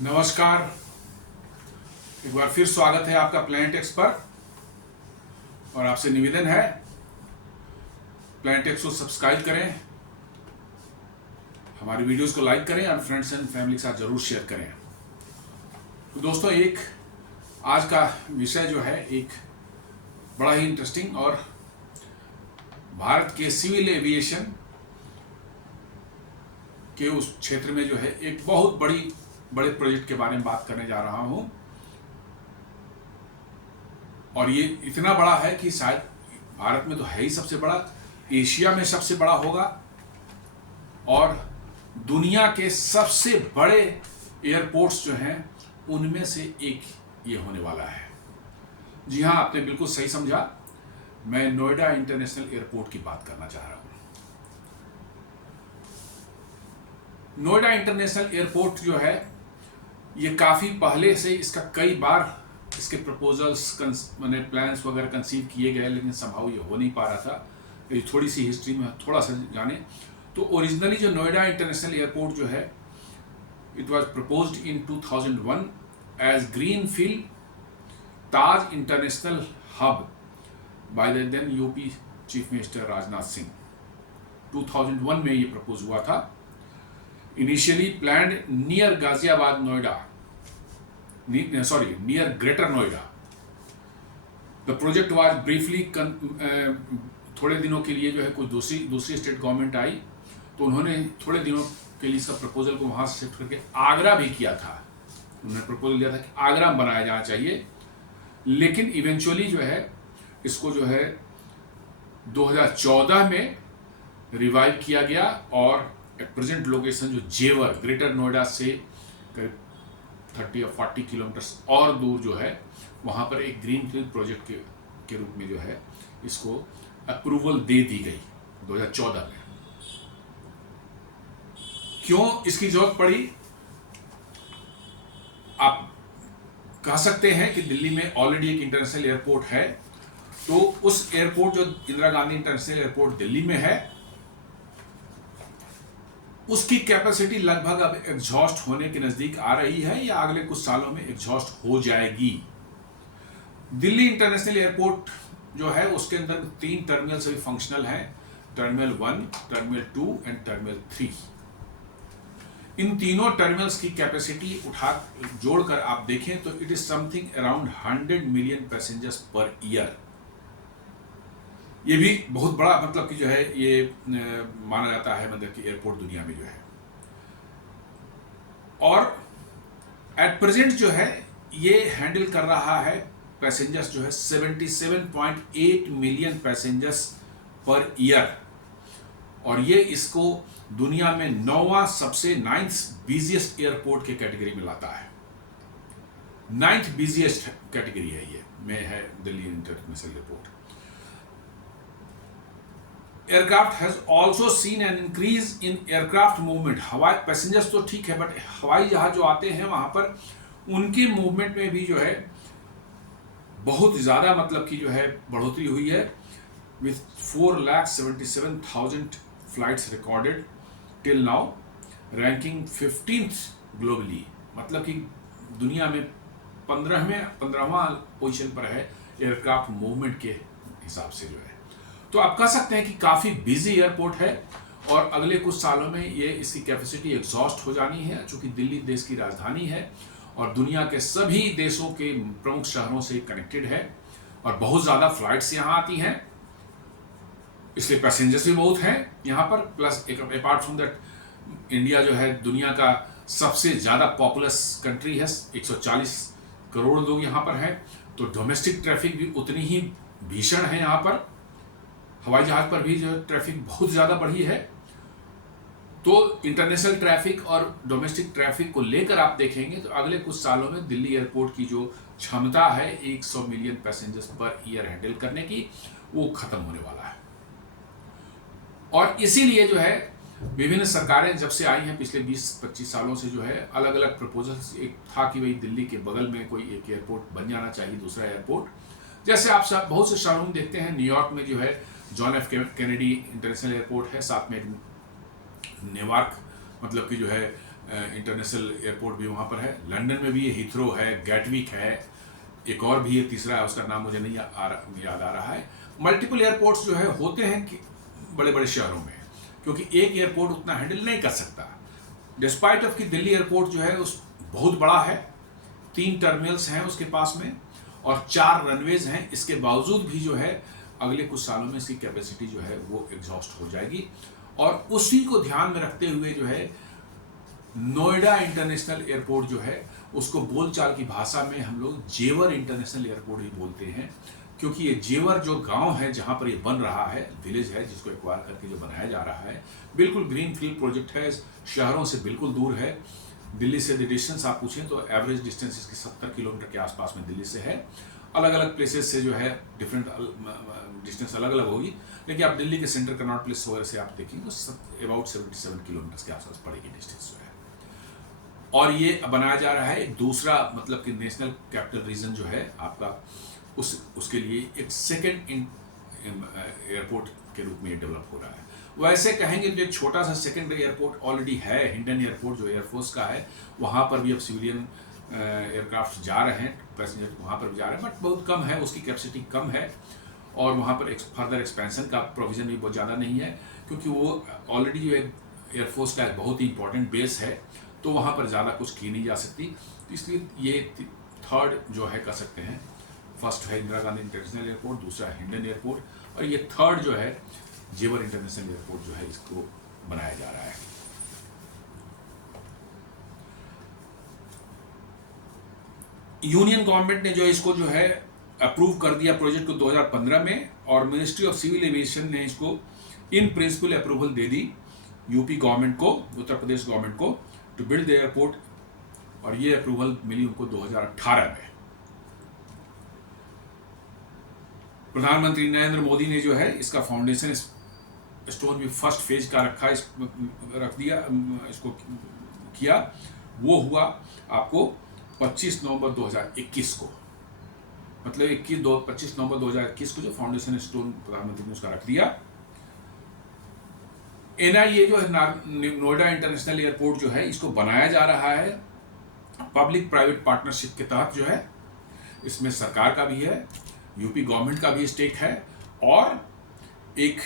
नमस्कार। एक बार फिर स्वागत है आपका प्लैनेटेक्स पर। और आपसे निवेदन है, प्लैनेटेक्स को सब्सक्राइब करें, हमारी वीडियोस को लाइक करें और फ्रेंड्स एंड फैमिली के साथ जरूर शेयर करें। तो दोस्तों, एक आज का विषय जो है एक बड़ा ही इंटरेस्टिंग और भारत के सिविल एविएशन के उस क्षेत्र में जो है एक बहुत बड़े प्रोजेक्ट के बारे में बात करने जा रहा हूं। और ये इतना बड़ा है कि शायद भारत में तो है ही सबसे बड़ा, एशिया में सबसे बड़ा होगा और दुनिया के सबसे बड़े एयरपोर्ट्स जो हैं उनमें से एक ये होने वाला है। जी हाँ, आपने बिल्कुल सही समझा, मैं नोएडा इंटरनेशनल एयरपोर्ट की बात करना चाह रहा हूं। नोएडा इंटरनेशनल एयरपोर्ट जो है ये काफ़ी पहले से इसका कई बार इसके प्रपोजल्स मैंने प्लान्स वगैरह कंसीव किए गए, लेकिन संभव ये हो नहीं पा रहा था। ये थोड़ी सी हिस्ट्री में थोड़ा सा जाने तो ओरिजिनली जो नोएडा इंटरनेशनल एयरपोर्ट जो है it was proposed in 2001 as greenfield Taj international hub by the then UP chief minister Rajnath Singh. 2001 में ये प्रपोज हुआ था। Initially planned near Ghaziabad Noida, near Greater Noida. The project was briefly थोड़े दिनों के लिए जो है कुछ दूसरी स्टेट गवर्नमेंट आई तो उन्होंने थोड़े दिनों के लिए इसका प्रपोजल को वहाँ से शिफ्ट करके आगरा भी किया था। उन्होंने प्रपोजल दिया था कि आगरा में बनाया जाना चाहिए, लेकिन इवेंचुअली जो है इसको जो है 2014 में रिवाइव किया गया और एट प्रेजेंट लोकेशन जो जेवर ग्रेटर नोएडा से करीब 30 या 40 किलोमीटर्स और दूर जो है वहाँ पर एक ग्रीनफील्ड प्रोजेक्ट के रूप में जो है इसको अप्रूवल दे दी गई 2014 में। क्यों इसकी जरूरत पड़ी? आप कह सकते हैं कि दिल्ली में ऑलरेडी एक इंटरनेशनल एयरपोर्ट है, तो उस एयरपोर्ट जो इंदिरा गांधी इंटरनेशनल एयरपोर्ट दिल्ली में है उसकी कैपेसिटी लगभग अब एग्जॉस्ट होने के नजदीक आ रही है या अगले कुछ सालों में एग्जॉस्ट हो जाएगी। दिल्ली इंटरनेशनल एयरपोर्ट जो है उसके अंदर 3 टर्मिनल सभी फंक्शनल हैं, टर्मिनल 1, टर्मिनल 2 एंड टर्मिनल 3। इन तीनों टर्मिनल्स की कैपेसिटी जोड़कर आप देखें तो it is something around 100 million passengers per year. ये भी बहुत बड़ा मतलब कि जो है ये माना जाता है मतलब कि एयरपोर्ट दुनिया में जो है। और एट प्रेजेंट जो है ये हैंडल कर रहा है पैसेंजर्स जो है 77.8 मिलियन पैसेंजर्स पर ईयर, और ये इसको दुनिया में 9वां सबसे 9th बिजिएस्ट एयरपोर्ट के कैटेगरी में लाता है। 9th बिजिएस्ट कैटेगरी है ये में है Delhi international airport. Aircraft has also seen an increase in aircraft movement. हवाई पैसेंजर्स तो ठीक है, बट हवाई जहाज जो आते हैं वहां पर उनके मूवमेंट में भी जो है बहुत ज़्यादा मतलब कि जो है बढ़ोतरी हुई है, with 4,77,000 flights recorded till now, ranking 15th globally. मतलब कि दुनिया में 15वां पोजीशन पर है एयरक्राफ्ट मूवमेंट के हिसाब से जो है। तो आप कह सकते हैं कि काफ़ी बिजी एयरपोर्ट है और अगले कुछ सालों में ये इसकी कैपेसिटी एग्जॉस्ट हो जानी है, चूँकि दिल्ली देश की राजधानी है और दुनिया के सभी देशों के प्रमुख शहरों से कनेक्टेड है और बहुत ज़्यादा फ्लाइट्स यहाँ आती हैं, इसलिए पैसेंजर्स भी बहुत हैं यहाँ पर। प्लस एक अपार्ट फ्रॉम दैट इंडिया जो है दुनिया का सबसे ज़्यादा पॉपुलस कंट्री है, 140 करोड़ लोग यहाँ पर हैं, तो डोमेस्टिक ट्रैफिक भी उतनी ही भीषण है यहाँ पर। हवाई जहाज पर भी जो ट्रैफिक बहुत ज़्यादा बढ़ी है। तो इंटरनेशनल ट्रैफिक और डोमेस्टिक ट्रैफिक को लेकर आप देखेंगे तो अगले कुछ सालों में दिल्ली एयरपोर्ट की जो क्षमता है 100 million passengers per year handle करने की, वो खत्म होने वाला है। और इसीलिए जो है विभिन्न सरकारें जब से आई हैं पिछले 20-25 सालों से जो है अलग अलग प्रपोजल्स, एक था कि भाई दिल्ली के बगल में कोई एक एयरपोर्ट बन जाना चाहिए, दूसरा एयरपोर्ट। जैसे आप सब बहुत से शहरों में देखते हैं, न्यूयॉर्क में जो है John F Kennedy international airport है, साथ में न्यूयॉर्क मतलब कि जो है इंटरनेशनल एयरपोर्ट भी वहाँ पर है। लंदन में भी ये हीथ्रो है, गैटविक है, एक और भी है, तीसरा है, उसका नाम मुझे नहीं याद आ रहा है। मल्टीपल एयरपोर्ट्स जो है होते हैं कि बड़े बड़े शहरों में, क्योंकि एक एयरपोर्ट उतना हैंडल नहीं कर सकता। डिस्पाइट ऑफ कि दिल्ली एयरपोर्ट जो है उस बहुत बड़ा है, 3 टर्मिनल्स हैं उसके पास में और 4 रनवेज हैं, इसके बावजूद भी जो है अगले कुछ सालों में इसकी कैपेसिटी जो है वो एग्जॉस्ट हो जाएगी। और उसी को ध्यान में रखते हुए जो है नोएडा इंटरनेशनल एयरपोर्ट जो है उसको बोलचाल की भाषा में हम लोग जेवर इंटरनेशनल एयरपोर्ट ही बोलते हैं, क्योंकि ये जेवर जो गांव है जहां पर ये बन रहा है, विलेज है जिसको एक्वायर करके जो बनाया जा रहा है, बिल्कुल ग्रीन फील्ड प्रोजेक्ट है, शहरों से बिल्कुल दूर है। दिल्ली से डिस्टेंस आप पूछें तो एवरेज डिस्टेंस इसकी 70 किलोमीटर के आसपास में दिल्ली से है। अलग अलग प्लेसेस से जो है डिफरेंट डिस्टेंस अलग अलग होगी, लेकिन आप दिल्ली के सेंटर कनॉट प्लेस वगैरह से आप देखेंगे तो अबाउट 77 किलोमीटर के आसपास पड़ेगी डिस्टेंस जो है। और ये बनाया जा रहा है दूसरा, मतलब कि नेशनल कैपिटल रीजन जो है आपका, उसके लिए एक सेकेंड एयरपोर्ट के रूप में ये डेवलप हो रहा है। वैसे कहेंगे तो एक छोटा सा सेकेंड एयरपोर्ट ऑलरेडी है, हिंडन एयरपोर्ट जो एयरफोर्स का है, वहाँ पर भी अब सिविलियन एयरक्राफ्ट जा रहे हैं, पैसेंजर वहाँ पर भी जा रहे हैं, बट बहुत कम है, उसकी कैपेसिटी कम है और वहाँ पर फर्दर एक्सपेंशन का प्रोविजन भी बहुत ज़्यादा नहीं है, क्योंकि वो ऑलरेडी जो एयरफोर्स का एक बहुत ही इंपॉर्टेंट बेस है, तो वहाँ पर ज़्यादा कुछ की नहीं जा सकती। तो इसलिए ये थर्ड जो है कर सकते हैं, फर्स्ट है इंदिरा गांधी इंटरनेशनल एयरपोर्ट, दूसरा हिंडन एयरपोर्ट और ये थर्ड जो है जेवर इंटरनेशनल एयरपोर्ट जो है इसको बनाया जा रहा है। यूनियन गवर्नमेंट ने जो इसको जो है अप्रूव कर दिया प्रोजेक्ट को 2015 में, और मिनिस्ट्री ऑफ सिविल एविएशन ने इसको in principle approval they the UP government को, उत्तर प्रदेश गवर्नमेंट को, टू बिल्ड द एयरपोर्ट, और ये अप्रूवल मिली उनको 2018 में। प्रधानमंत्री नरेंद्र मोदी ने जो है इसका फाउंडेशन स्टोन भी फर्स्ट फेज का रख दिया, इसको किया, वो हुआ आपको 25 नवंबर 2021 को, मतलब 25 नवंबर 2021 को जो फाउंडेशन स्टोन प्रधानमंत्री ने उसका रख दिया। एनआईए जो है नोएडा इंटरनेशनल एयरपोर्ट जो है इसको बनाया जा रहा है पब्लिक प्राइवेट पार्टनरशिप के तहत जो है, इसमें सरकार का भी है, यूपी गवर्नमेंट का भी स्टेक है, और एक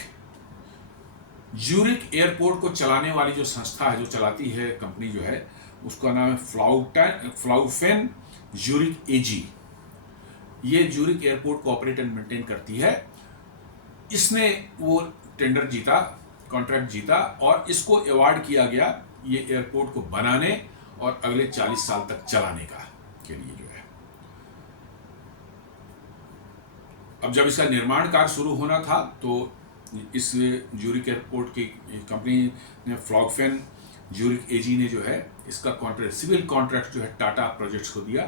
ज्यूरिक एयरपोर्ट को चलाने वाली जो संस्था है, जो चलाती है कंपनी जो है, उसका नाम है फ्लाउफेन ज्यूरिक एजी। ये ज्यूरिक एयरपोर्ट को ऑपरेट एंड मेंटेन करती है। इसने वो टेंडर जीता, कॉन्ट्रैक्ट जीता, और इसको अवार्ड किया गया ये एयरपोर्ट को बनाने और अगले 40 साल तक चलाने का के लिए जो है। अब जब इसका निर्माण कार्य शुरू होना था तो इस ज्यूरिक एयरपोर्ट की कंपनी ने, फ्लॉगफेन ज्यूरिक एजी ने जो है इसका कॉन्ट्रैक्ट, सिविल कॉन्ट्रैक्ट जो है टाटा प्रोजेक्ट्स को दिया।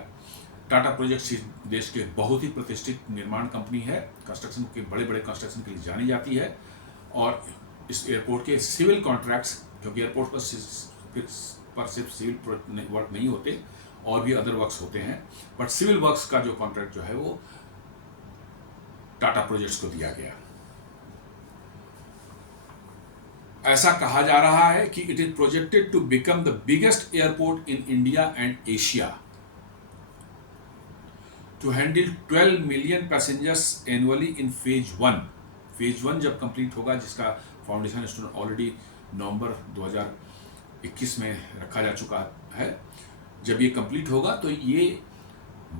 टाटा प्रोजेक्ट्स देश के बहुत ही प्रतिष्ठित निर्माण कंपनी है, कंस्ट्रक्शन के बड़े बड़े कंस्ट्रक्शन के लिए जानी जाती है, और इस एयरपोर्ट के सिविल कॉन्ट्रैक्ट्स, क्योंकि एयरपोर्ट पर सिर्फ सिविल वर्क नहीं होते और भी अदर वर्क्स होते हैं, बट सिविल वर्क्स का जो कॉन्ट्रैक्ट जो है वो टाटा प्रोजेक्ट्स को दिया गया। ऐसा कहा जा रहा है कि it is projected to become the biggest airport in India and Asia, to handle 12 million passengers annually in phase 1। Phase 1 जब कंप्लीट होगा, जिसका फाउंडेशन स्टोन ऑलरेडी नवंबर 2021 में रखा जा चुका है, जब ये कंप्लीट होगा तो ये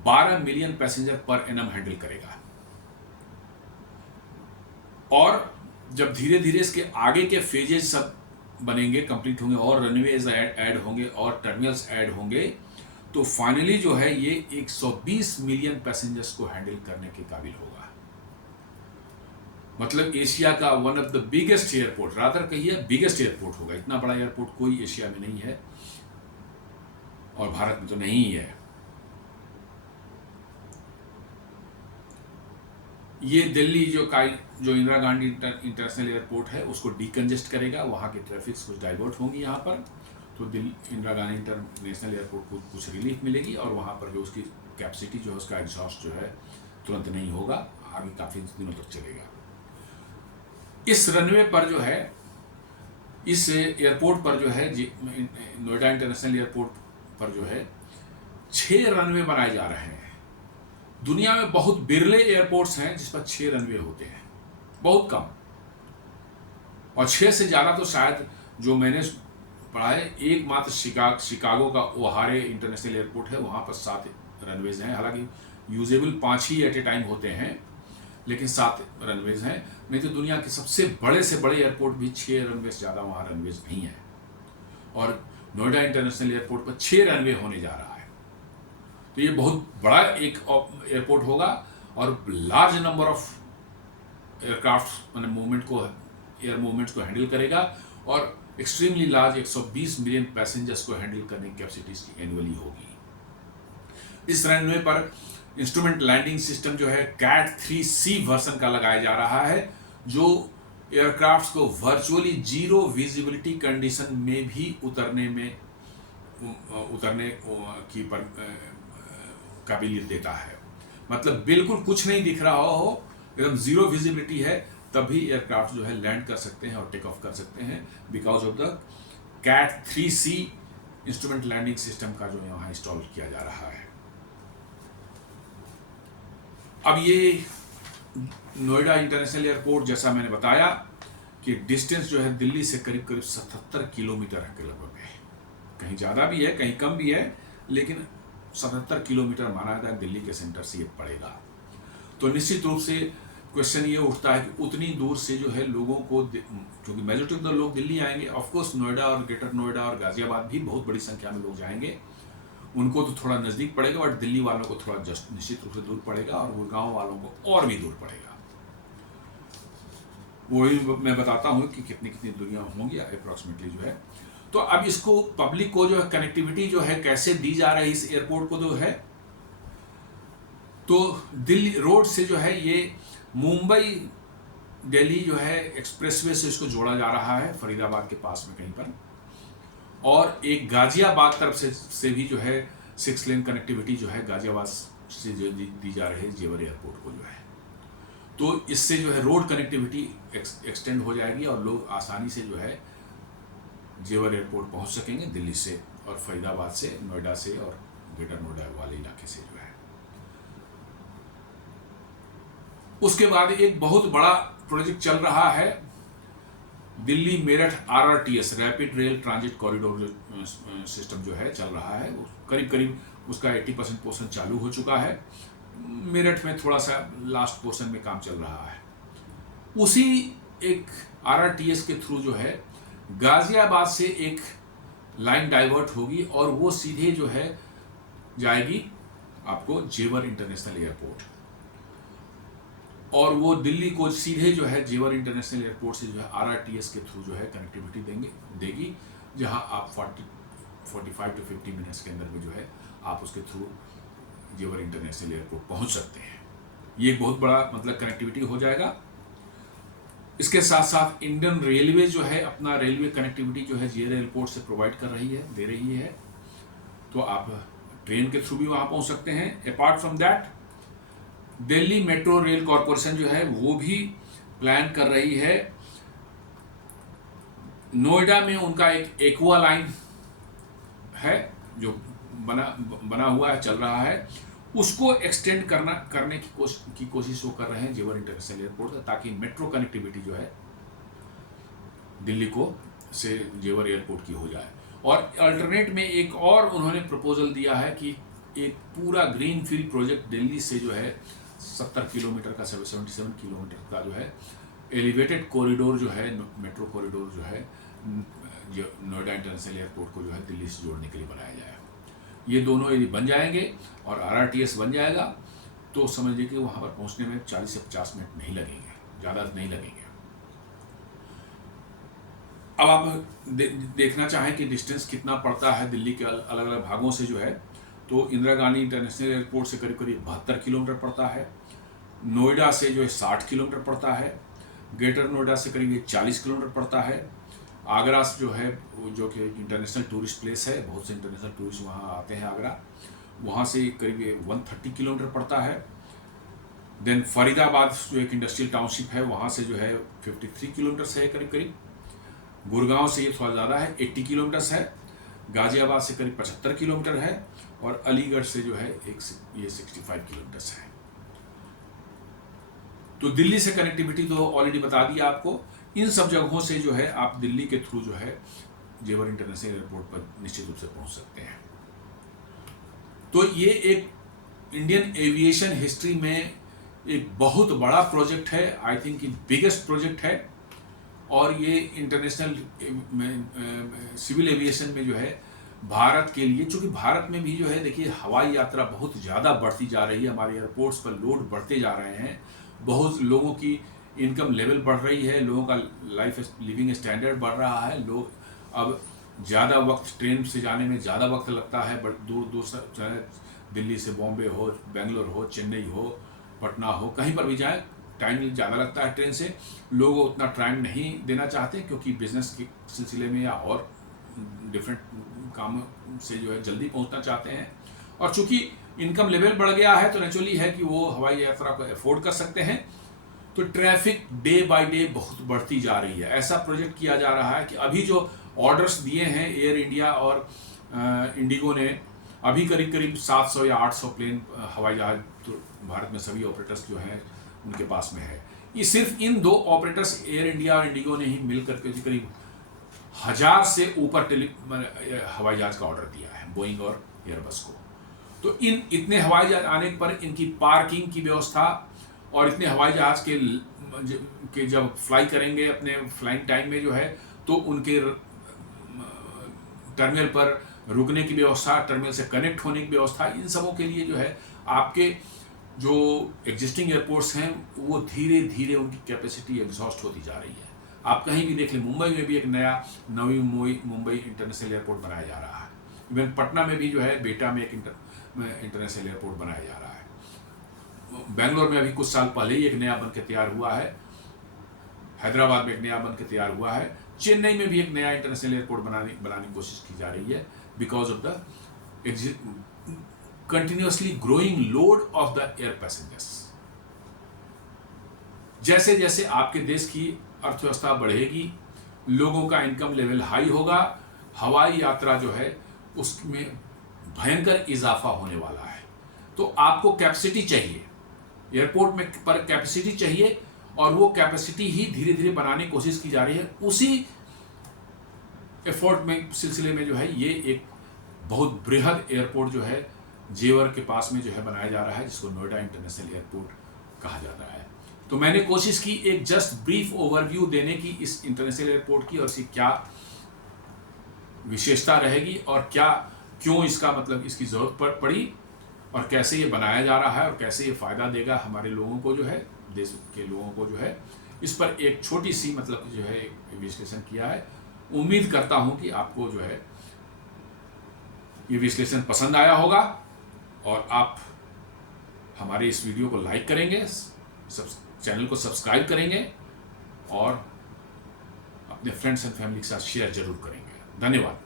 12 million passenger per annum handle करेगा। और जब धीरे धीरे इसके आगे के फेजेस सब बनेंगे, कंप्लीट होंगे, और रनवेज ऐड होंगे और टर्मिनल्स ऐड होंगे, तो फाइनली जो है ये 120 मिलियन पैसेंजर्स को हैंडल करने के काबिल होगा। मतलब एशिया का one of the biggest airport, rather कहिए बिगेस्ट एयरपोर्ट होगा। इतना बड़ा एयरपोर्ट कोई एशिया में नहीं है और भारत में तो नहीं ही है। ये दिल्ली जो इंदिरा गांधी इंटरनेशनल एयरपोर्ट है उसको डीकंजेस्ट करेगा, वहाँ के ट्रैफिक कुछ डाइवर्ट होंगी यहाँ पर, तो दिल्ली इंदिरा गांधी इंटरनेशनल एयरपोर्ट को कुछ रिलीफ मिलेगी, और वहाँ पर जो उसकी कैपेसिटी जो है, उसका एग्जॉस्ट जो है तुरंत नहीं होगा, आगे काफ़ी दिनों तक चलेगा। इस रनवे पर जो है इस एयरपोर्ट पर जो है नोएडा इंटरनेशनल एयरपोर्ट पर जो है 6 रनवे बनाए जा रहे हैं। दुनिया में बहुत बिरले एयरपोर्ट्स हैं जिस पर 6 रनवे होते हैं, बहुत कम। और 6 से ज़्यादा तो शायद जो मैंने पढ़ा है, एकमात्र शिकागो का ओहारे इंटरनेशनल एयरपोर्ट है, वहाँ पर 7 रनवेज हैं। हालांकि यूजेबल 5 ही एट ए टाइम होते हैं, लेकिन 7 रनवेज हैं। नहीं तो दुनिया के सबसे बड़े से बड़े एयरपोर्ट भी 6 रनवे से ज़्यादा वहाँ रनवेज नहीं है। और नोएडा इंटरनेशनल एयरपोर्ट पर 6 रनवे होने जा रहा है। तो ये बहुत बड़ा एक एयरपोर्ट होगा और large number of aircraft air movements को हैंडल करेगा और एक्सट्रीमली लार्ज 120 मिलियन पैसेंजर्स को हैंडल करने की कैपेसिटी इसकी एनुअली होगी। इस रनवे पर इंस्ट्रूमेंट लैंडिंग सिस्टम जो है कैट 3C वर्जन का लगाया जा रहा है, जो एयरक्राफ्ट को वर्चुअली जीरो विजिबिलिटी कंडीशन में भी उतरने की काबिलियत देता है। मतलब बिल्कुल कुछ नहीं दिख रहा हो, एकदम जीरो विजिबिलिटी है, तभी एयरक्राफ्ट जो है लैंड कर सकते हैं और टेक ऑफ कर सकते हैं, because of the CAT 3C instrument landing system का जो यहाँ इंस्टॉल किया जा रहा है। अब ये नोएडा इंटरनेशनल एयरपोर्ट, जैसा मैंने बताया कि डिस्टेंस जो है दिल्ली से करीब करीब 77 किलोमीटर के लगभग है। कहीं ज़्यादा भी है, कहीं कम भी है, लेकिन 77 किलोमीटर माना जाता है दिल्ली के सेंटर से ये पड़ेगा। तो निश्चित रूप से क्वेश्चन ये उठता है कि उतनी दूर से जो है लोगों को, क्योंकि मेजॉरिटी ऑफ द लोग दिल्ली आएंगे, ऑफकोर्स नोएडा और ग्रेटर नोएडा और गाजियाबाद भी बहुत बड़ी संख्या में लोग जाएंगे, उनको तो थोड़ा नज़दीक पड़ेगा, बट दिल्ली वालों को थोड़ा निश्चित रूप से दूर पड़ेगा और गुड़गांव वालों को और भी दूर पड़ेगा। वही मैं बताता हूँ कि कितनी कितनी दूरियाँ होंगी अप्रॉक्सीमेटली जो है। तो अब इसको पब्लिक को जो है कनेक्टिविटी जो है कैसे दी जा रही है इस एयरपोर्ट को जो है, तो दिल्ली रोड से जो है ये मुंबई दिल्ली जो है एक्सप्रेसवे से इसको जोड़ा जा रहा है, फरीदाबाद के पास में कहीं पर, और एक गाजियाबाद तरफ से भी जो है 6 लेन कनेक्टिविटी जो है गाजियाबाद से जो दी जा रही है जेवर एयरपोर्ट को जो है। तो इससे जो है रोड कनेक्टिविटी एक्सटेंड हो जाएगी और लोग आसानी से जो है जेवर एयरपोर्ट पहुंच सकेंगे दिल्ली से और फरीदाबाद से, नोएडा से और ग्रेटर नोएडा वाले इलाके से जो है। उसके बाद एक बहुत बड़ा प्रोजेक्ट चल रहा है, Delhi Meerut RRTS rapid rail transit corridor system जो है चल रहा है। करीब करीब उसका 80% पोर्शन चालू हो चुका है। मेरठ में थोड़ा सा लास्ट पोर्शन में काम चल रहा है। उसी एक RRTS के थ्रू जो है गाजियाबाद से एक लाइन डाइवर्ट होगी और वो सीधे जो है जाएगी आपको जेवर इंटरनेशनल एयरपोर्ट, और वो दिल्ली को सीधे जो है जेवर इंटरनेशनल एयरपोर्ट से जो है RRTS के थ्रू जो है कनेक्टिविटी देगी, जहां आप 45 to 50 मिनट्स के अंदर में जो है आप उसके थ्रू जेवर इंटरनेशनल एयरपोर्ट पहुंच सकते हैं। ये एक बहुत बड़ा मतलब कनेक्टिविटी हो जाएगा। इसके साथ साथ इंडियन रेलवे जो है अपना रेलवे कनेक्टिविटी जो है जेवर एयरपोर्ट से प्रोवाइड दे रही है, तो आप ट्रेन के थ्रू भी वहां पहुंच सकते हैं। Apart from that Delhi metro rail corporation जो है वो भी प्लान कर रही है, नोएडा में उनका एक एक्वा लाइन है जो बना हुआ है, चल रहा है, उसको एक्सटेंड करने की कोशिश वो कर रहे हैं जेवर इंटरनेशनल एयरपोर्ट, ताकि मेट्रो कनेक्टिविटी जो है दिल्ली को से जेवर एयरपोर्ट की हो जाए। और अल्टरनेट में एक और उन्होंने प्रपोजल दिया है कि एक पूरा ग्रीन फील्ड प्रोजेक्ट दिल्ली से जो है 70 किलोमीटर का 77 किलोमीटर का जो है एलिवेटेड कॉरिडोर जो है, मेट्रो कॉरिडोर जो है नोएडा इंटरनेशनल एयरपोर्ट को जो है दिल्ली से जोड़ने के लिए बनाया जाए। ये दोनों यदि बन जाएंगे और RRTS बन जाएगा तो समझ लीजिए कि वहाँ पर पहुँचने में 40 से 50 मिनट नहीं लगेंगे, ज़्यादा नहीं लगेंगे। अब आप देखना चाहें कि डिस्टेंस कितना पड़ता है दिल्ली के अलग अलग भागों से जो है, तो इंदिरा गांधी इंटरनेशनल एयरपोर्ट से करीब करीब 72 किलोमीटर पड़ता है, नोएडा से जो है 60 किलोमीटर पड़ता है, ग्रेटर नोएडा से करीब 40 किलोमीटर पड़ता है, आगरा जो है जो कि इंटरनेशनल टूरिस्ट प्लेस है, बहुत से इंटरनेशनल टूरिस्ट वहाँ आते हैं आगरा, वहाँ से करीब 130 किलोमीटर पड़ता है। देन फरीदाबाद जो एक इंडस्ट्रियल टाउनशिप है, वहाँ से जो है 53 किलोमीटर से है करीब करीब। गुड़गांव से ये थोड़ा ज़्यादा है, 80 किलोमीटर्स है। गाजियाबाद से करीब 75 किलोमीटर है और अलीगढ़ से जो है ये 65 किलोमीटर्स है। तो दिल्ली से कनेक्टिविटी तो ऑलरेडी बता दिया आपको। इन सब जगहों से जो है आप दिल्ली के थ्रू जो है जेवर इंटरनेशनल एयरपोर्ट पर निश्चित रूप से पहुंच सकते हैं। तो ये एक इंडियन एविएशन हिस्ट्री में एक बहुत बड़ा प्रोजेक्ट है, आई थिंक बिगेस्ट प्रोजेक्ट है। और ये इंटरनेशनल सिविल एविएशन में जो है भारत के लिए, चूंकि भारत में भी जो है देखिए हवाई यात्रा बहुत ज़्यादा बढ़ती जा रही है, हमारे एयरपोर्ट्स पर लोड बढ़ते जा रहे हैं, बहुत लोगों की इनकम लेवल बढ़ रही है, लोगों का लाइफ लिविंग स्टैंडर्ड बढ़ रहा है, लोग अब ज़्यादा वक्त ट्रेन से जाने में ज़्यादा वक्त लगता है, दूर दूर से चाहे दिल्ली से बॉम्बे हो, बेंगलोर हो, चेन्नई हो, पटना हो, कहीं पर भी जाए टाइम ज़्यादा लगता है ट्रेन से। लोग उतना टाइम नहीं देना चाहते क्योंकि बिजनेस के सिलसिले में या और डिफरेंट काम से जो है जल्दी पहुंचना चाहते हैं। और चूंकि इनकम लेवल बढ़ गया है तो नेचुरली है कि वो हवाई यात्रा को अफोर्ड कर सकते हैं। तो ट्रैफिक डे बाय डे बहुत बढ़ती जा रही है। ऐसा प्रोजेक्ट किया जा रहा है कि अभी जो ऑर्डर्स दिए हैं एयर इंडिया और इंडिगो ने, अभी करीब करीब 700 या 800 प्लेन हवाई जहाज तो भारत में सभी ऑपरेटर्स जो हैं उनके पास में है। ये सिर्फ इन दो ऑपरेटर्स एयर इंडिया और इंडिगो ने ही मिलकर के करीब 1000 से ऊपर हवाई जहाज का ऑर्डर दिया है, बोइंग और एयरबस को। तो इतने हवाई जहाज आने पर इनकी पार्किंग की व्यवस्था और इतने हवाई जहाज के जब फ्लाई करेंगे अपने फ्लाइंग टाइम में जो है, तो उनके टर्मिनल पर रुकने की व्यवस्था, टर्मिनल से कनेक्ट होने की व्यवस्था, इन सबों के लिए जो है आपके जो एग्जिस्टिंग एयरपोर्ट्स हैं वो धीरे धीरे उनकी कैपेसिटी एग्जॉस्ट होती जा रही है। आप कहीं भी देख लें, मुंबई में भी एक नवी मुंबई इंटरनेशनल एयरपोर्ट बनाया जा रहा है। इवन पटना में भी जो है बेटा में एक इंटरनेशनल एयरपोर्ट बनाया जा रहा है। बेंगलोर में अभी कुछ साल पहले ही एक नया बन के तैयार हुआ है। हैदराबाद में एक नया बन के तैयार हुआ है। चेन्नई में भी एक नया इंटरनेशनल एयरपोर्ट बनाने की कोशिश की जा रही है because of the continuously growing load of the air passengers. जैसे जैसे आपके देश की अर्थव्यवस्था बढ़ेगी, लोगों का इनकम लेवल हाई होगा, हवाई यात्रा जो है उसमें भयंकर इजाफा होने वाला है। तो आपको कैपेसिटी चाहिए, एयरपोर्ट में पर कैपेसिटी चाहिए और वो कैपेसिटी ही धीरे धीरे बनाने की कोशिश की जा रही है। उसी एफर्ट में सिलसिले में जो है ये एक बहुत बृहद एयरपोर्ट जो है जेवर के पास में जो है बनाया जा रहा है, जिसको नोएडा इंटरनेशनल एयरपोर्ट कहा जाता है। तो मैंने कोशिश की एक जस्ट ब्रीफ ओवरव्यू देने की इस इंटरनेशनल एयरपोर्ट की, और इसकी क्या विशेषता रहेगी और क्यों इसका मतलब इसकी जरूरत पड़ी और कैसे ये बनाया जा रहा है और कैसे ये फायदा देगा हमारे लोगों को, जो है देश के लोगों को जो है। इस पर एक छोटी सी मतलब जो है एक विश्लेषण किया है। उम्मीद करता हूं कि आपको जो है ये विश्लेषण पसंद आया होगा और आप हमारे इस वीडियो को लाइक करेंगे, चैनल को सब्सक्राइब करेंगे और अपने फ्रेंड्स एंड फैमिली के साथ शेयर जरूर करेंगे। धन्यवाद।